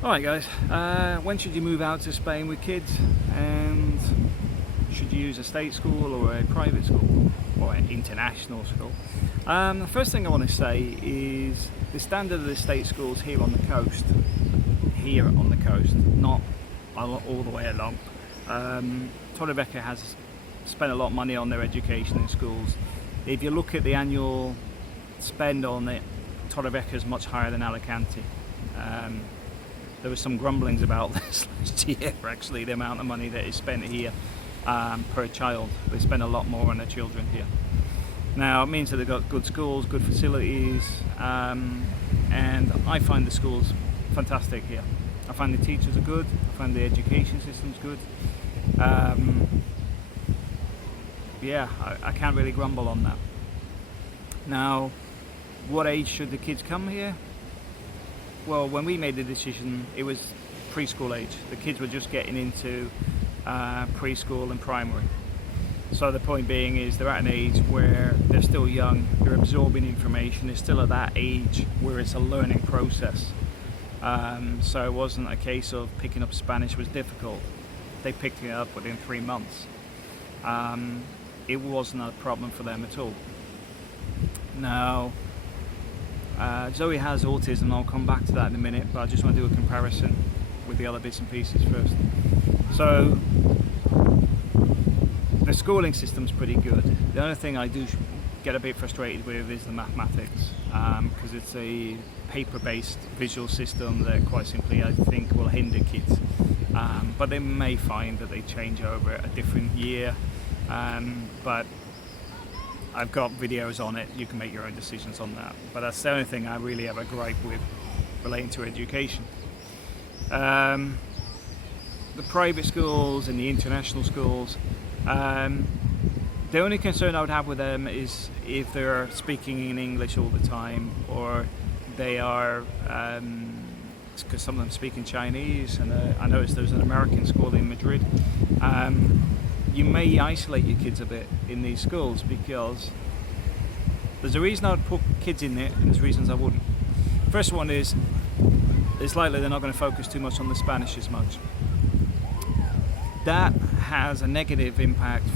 Alright guys, when should you move out to Spain with kids, and should you use a state school or a private school or an international school? The first thing I want to say is the standard of the state schools here on the coast, not all the way along. Torrevieja has spent a lot of money on their education in schools. If you look at the annual spend on it, Torrevieja is much higher than Alicante. There was some grumblings about this last year, actually, the amount of money that is spent here per child. They spend a lot more on their children here. Now, it means that they've got good schools, good facilities, and I find the schools fantastic here. I find the teachers are good, I find the education system's good. Yeah, I can't really grumble on that. Now, what age should the kids come here? Well, when we made the decision, it was preschool age. The kids were just getting into preschool and primary. So the point being is they're at an age where they're still young, they're absorbing information, they're still at that age where it's a learning process. So it wasn't a case of picking up Spanish was difficult. They picked it up within 3 months. It wasn't a problem for them at all. Now, Zoe has autism, I'll come back to that in a minute, but I just want to do a comparison with the other bits and pieces first. So, the schooling system's pretty good. The only thing I do get a bit frustrated with is the mathematics, because it's a paper-based visual system that quite simply I think will hinder kids. But they may find that they change over a different year, but I've got videos on it, you can make your own decisions on that. But that's the only thing I really have a gripe with relating to education. The private schools and the international schools, the only concern I would have with them is if they're speaking in English all the time, or they are, because some of them speak in Chinese, and I noticed there's an American school in Madrid. You may isolate your kids a bit in these schools, because there's a reason I would put kids in there and there's reasons I wouldn't. First one is it's likely they're not going to focus too much on the Spanish as much. That has a negative impact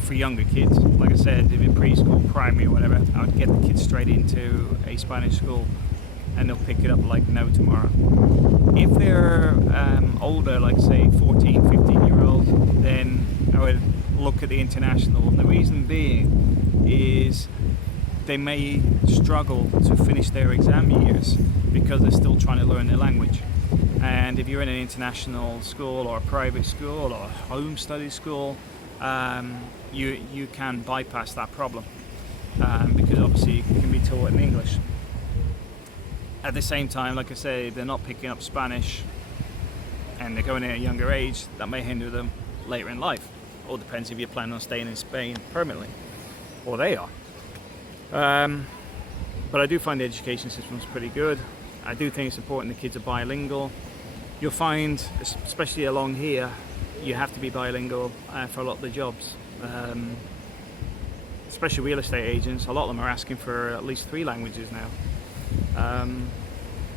for younger kids. Like I said, if in preschool, primary or whatever, I would get the kids straight into a Spanish school and they'll pick it up like no tomorrow. If they're older, like say 14, 15-year-olds, then I would look at the international. And the reason being is they may struggle to finish their exam years because they're still trying to learn their language. And if you're in an international school or a private school or a home study school, you can bypass that problem, because obviously it can be taught in English. At the same time, like I say, they're not picking up Spanish and they're going in at a younger age, that may hinder them later in life. All depends if you're planning on staying in Spain permanently, or they are. But I do find the education system's pretty good. I do think it's important the kids are bilingual. You'll find, especially along here, you have to be bilingual for a lot of the jobs. Especially real estate agents, a lot of them are asking for at least 3 languages now.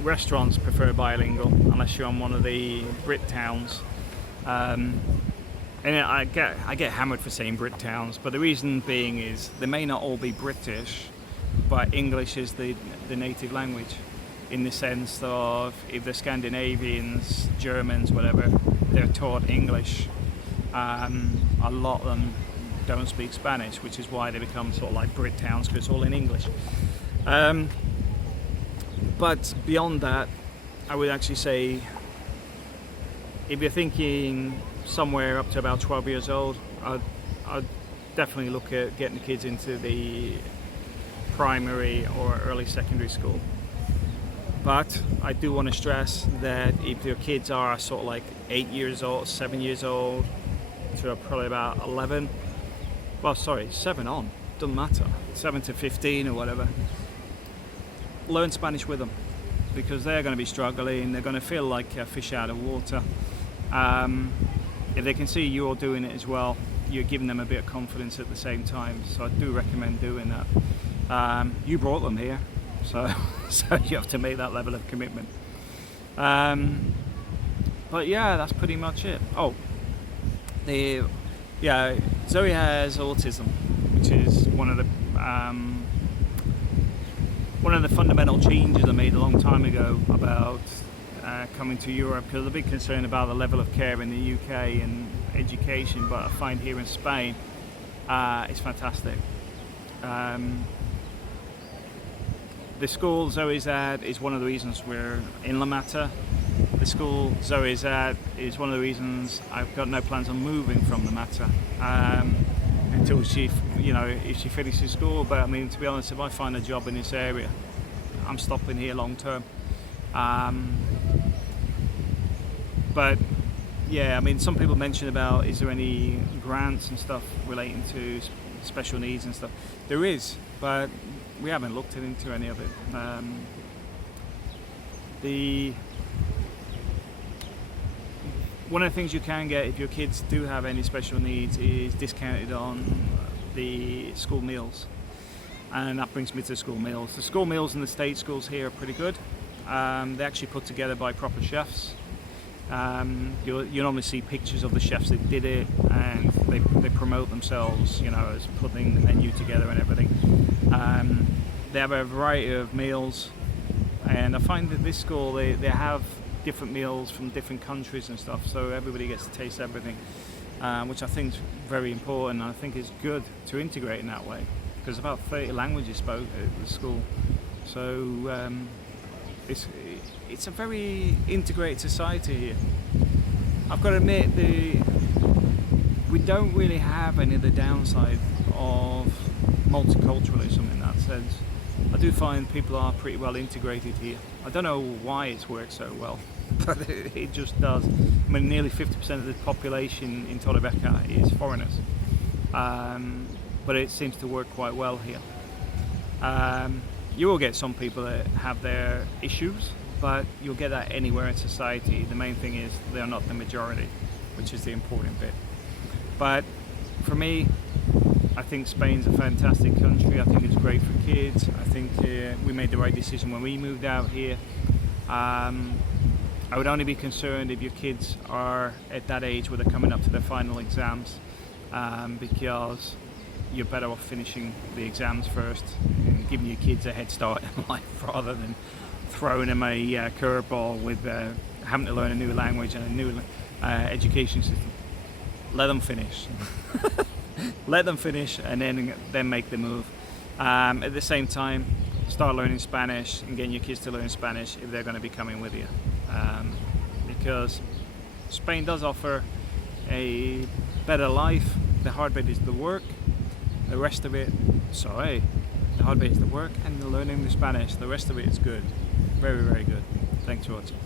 Restaurants prefer bilingual, unless you're on one of the Brit towns. And I get hammered for saying Brit towns, but the reason being is they may not all be British, but English is the native language, in the sense of if they're Scandinavians, Germans, whatever, they're taught English. A lot of them don't speak Spanish, which is why they become sort of like Brit towns, because it's all in English. But beyond that, I would actually say, if you're thinking somewhere up to about 12 years old, I'd definitely look at getting the kids into the primary or early secondary school. But I do want to stress that if your kids are sort of like 8 years old, 7 years old, to probably about 11, well, sorry, 7 on, doesn't matter, 7 to 15 or whatever, learn Spanish with them, because they're going to be struggling, they're going to feel like a fish out of water. If they can see you're doing it as well, you're giving them a bit of confidence at the same time. So I do recommend doing that. You brought them here, so you have to make that level of commitment. But yeah, that's pretty much it. Oh, the yeah, Zoe has autism, which is one of the fundamental changes I made a long time ago about coming to Europe, because I was a big concern about the level of care in the UK and education, but I find here in Spain it's fantastic. Um, the school Zoe's at is one of the reasons we're in La Mata. The school Zoe's at is one of the reasons I've got no plans on moving from La Mata until if she finishes school. But I mean, to be honest, if I find a job in this area, I'm stopping here long term. But yeah, I mean, some people mention about, is there any grants and stuff relating to special needs and stuff? There is, but we haven't looked into any of it. One of the things you can get if your kids do have any special needs is discounted on the school meals. And that brings me to school meals. The school meals in the state schools here are pretty good. They're actually put together by proper chefs. You normally see pictures of the chefs that did it, and they promote themselves, as putting the menu together and everything. They have a variety of meals, and I find that this school, they have different meals from different countries and stuff, so everybody gets to taste everything, which I think is very important. I think it's good to integrate in that way, because about 30 languages spoke at the school, so it's a very integrated society here. I've got to admit, we don't really have any of the downside of multiculturalism in that sense. I do find people are pretty well integrated here. I don't know why it's worked so well, but it just does. I mean, nearly 50% of the population in Torrevieja is foreigners, but it seems to work quite well here. You will get some people that have their issues, but you'll get that anywhere in society. The main thing is they're not the majority, which is the important bit. But for me, I think Spain's a fantastic country. I think it's great for kids. I think we made the right decision when we moved out here. I would only be concerned if your kids are at that age where they're coming up to their final exams, because you're better off finishing the exams first and giving your kids a head start in life rather than throwing them a curveball with having to learn a new language and a new education system. Let them finish. Let them finish and then make the move. At the same time, start learning Spanish and getting your kids to learn Spanish if they're going to be coming with you. Because Spain does offer a better life. The hard bit is the work. The rest of it, the hard bit is the work and the learning the Spanish. The rest of it is good. Very, very good. Thanks for watching.